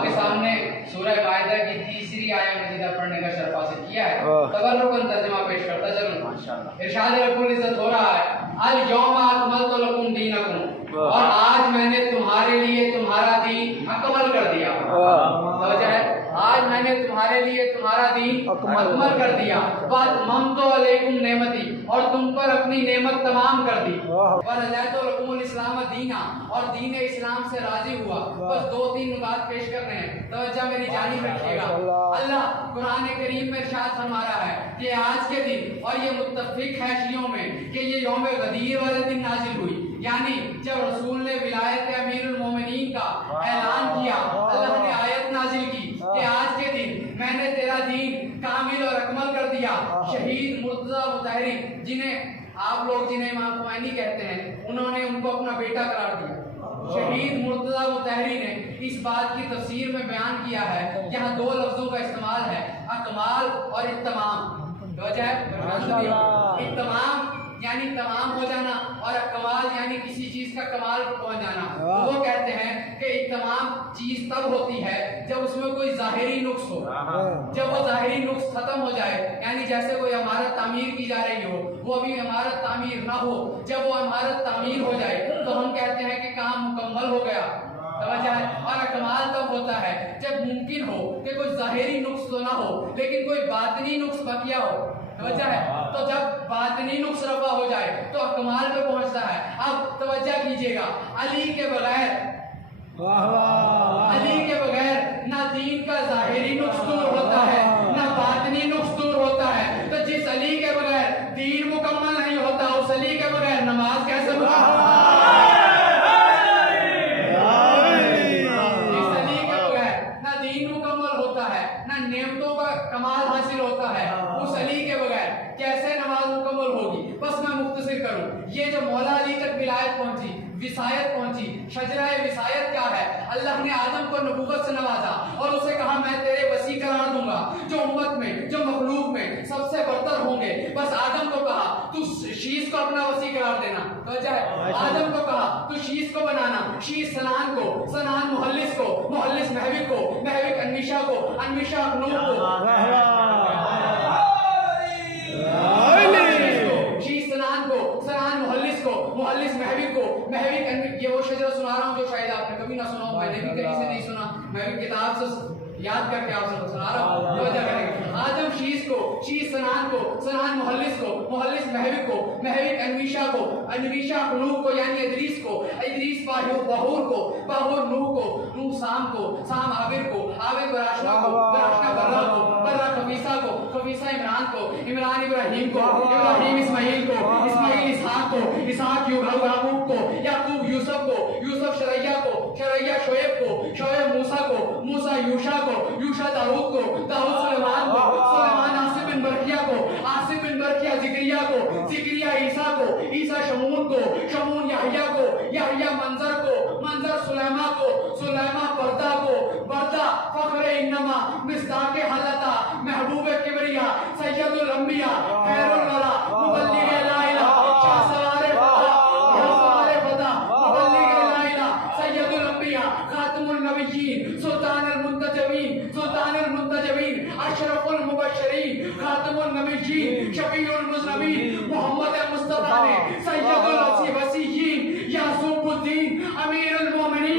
آپ کے سامنے سورہ مائدہ کی تیسری آیت مجیدہ پڑھنے کا شرف حاصل کیا ہے، تبرکاً ترجمہ پیش کرتا چلوں۔ ارشاد رب العزت ہو رہا ہے الیوم اکملت لکم دینکم، اور آج میں نے تمہارے لیے تمہارا دین اکمل کر دیا۔ توجہ ہے، آج میں نے تمہارے لیے تمہارا دین اکمل کر دیا، واتممت علیکم نعمتی، اور تم پر اپنی نعمت تمام کر دی، ورضیت لکم الاسلام دینا، اور دین اسلام سے راضی ہوا۔ بس دو تین نکات پیش کر رہے ہیں، توجہ میری جانب رکھیے گا۔ اللہ قرآن کریم میں ارشاد فرما رہا ہے کہ آج کے دن، اور یہ متفق ہے شیعوں میں کہ یہ یوم غدیر والے دن نازل ہوئی، یعنی جب رسول نے ولایت امیر المومنین کا اعلان کیا، اللہ نے آیت نازل کی کہ آج کے دن میں نے تیرا دین کامل اور اکمل کر دیا۔ شہید مرتضیٰ مطہری، آپ لوگ جنہیں امام خمینی کہتے ہیں، انہوں نے ان کو اپنا بیٹا قرار دیا۔ شہید مرتضیٰ مطہری نے اس بات کی تفسیر میں بیان کیا ہے، یہاں دو لفظوں کا استعمال ہے، اکمال اور اتمام۔ وجہ ہے اتمام یعنی تمام ہو جانا، اور کمال یعنی کسی چیز کا کمال پہنچ جانا۔ وہ کہتے ہیں کہ تمام چیز تب ہوتی ہے جب اس میں کوئی ظاہری نقص ہو، جب وہ ظاہری نقص ختم ہو جائے، یعنی جیسے کوئی عمارت تعمیر کی جا رہی ہو، وہ ابھی عمارت تعمیر نہ ہو، جب وہ عمارت تعمیر ہو جائے تو ہم کہتے ہیں کہ کام مکمل ہو گیا۔ توجہ ہے، اور کمال تب ہوتا ہے جب ممکن ہو کہ کوئی ظاہری نقص تو نہ ہو لیکن کوئی باطنی نقص بقیہ ہو۔ توجہ ہے، تو جب باطنی نقص رفع ہو جائے تو کمال پہ پہنچتا ہے۔ اب توجہ کیجئے گا، علی کے بغیر نہ دین کا ظاہری نقص دور ہوتا ہے نہ باطنی نقص دور ہوتا ہے۔ تو جس علی کے بغیر دین مکمل نہیں ہوتا، اس علی کے بغیر نماز کیسے مکمل؟ جس علی کے بغیر نہ دین مکمل ہوتا ہے نہ نعمتوں کا کمال حاصل ہوتا ہے، اس علی کے بغیر کیسے نماز مکمل ہوگی؟ بس میں مختصر کروں، یہ جو مولا علی تک ولایت پہنچی، وصایت پہنچی، شجرہ وصایت کیا ہے؟ اللہ نے آدم کو نبوت سے نوازا اور اسے کہا میں تیرے وصی قرار دوں گا، جو امت میں جو مخلوق میں سب سے برتر ہوں گے۔ بس آدم کو کہا تو شیش کو اپنا وصی قرار دینا، توجہ ہے، آدم کو کہا تو شیش کو بنانا، شیش سنان کو، سنان محلس کو، محلس مہوک کو، مہوک انمیشا کو، انمیشا اخنوق کو، محلس مہوک کو، مہوک، یہ وہ شجرہ سنا رہا ہوں جو شاید آپ نے کبھی نہ سنا ہو، میں نے بھی کہیں سے نہیں سنا، مہوک کتاب سے یاد کر کے آپ سے سنا رہا ہوں۔ توجہ کریں، آدم شیش کو، شیش سنان کو، سنان محلس کو، محلس مہوک کو، مہوک انمیشا کو، انمیشا اخنوق کو یعنی ادریس کو، ادریس باہور کو، باہور نوح کو، نوح سام کو، سام عابر کو، عابر براشنا کو، براشنا برہ کو، برہ خفیصہ کو، خفیصہ عمران کو، عمران ابراہیم کو، ابراہیم اسماعیل کو، اسماعیل اسحاق کو، اسحاق یعقوب کو، یعقوب یوسف کو، یوسف شرعیہ کو، شرعیہ شعیب کو، شعیب موسیٰ کو، موسیٰ یوشع کو، یوشع داؤد کو، داؤد سلیمان کو، سلیمان آصف بن برقیہ کو، آصف بن برقیہ زکریا کو، زکریا عیسیٰ کو، عیسیٰ شمون کو، شمون یحییٰ کو، یحییٰ منظر کو، منظر سلیمہ کو، سلیمہ بردہ کو، بردہ فخر انما، مصداق حلتا، محبوب کبریا، سید الانبیاء، خیر الورا، مبلغ لا الہ، شاہ سوار فتح، مبلغ لا الہ، سید الانبیاء، خاتم النبیین، سلطان المنتجبین، اشرف المبشرین، خاتم النبیین، شفیع المذنبین، محمد مصطفیٰ نے سید الوصیین، یعقوب الدین، امیر المومنین،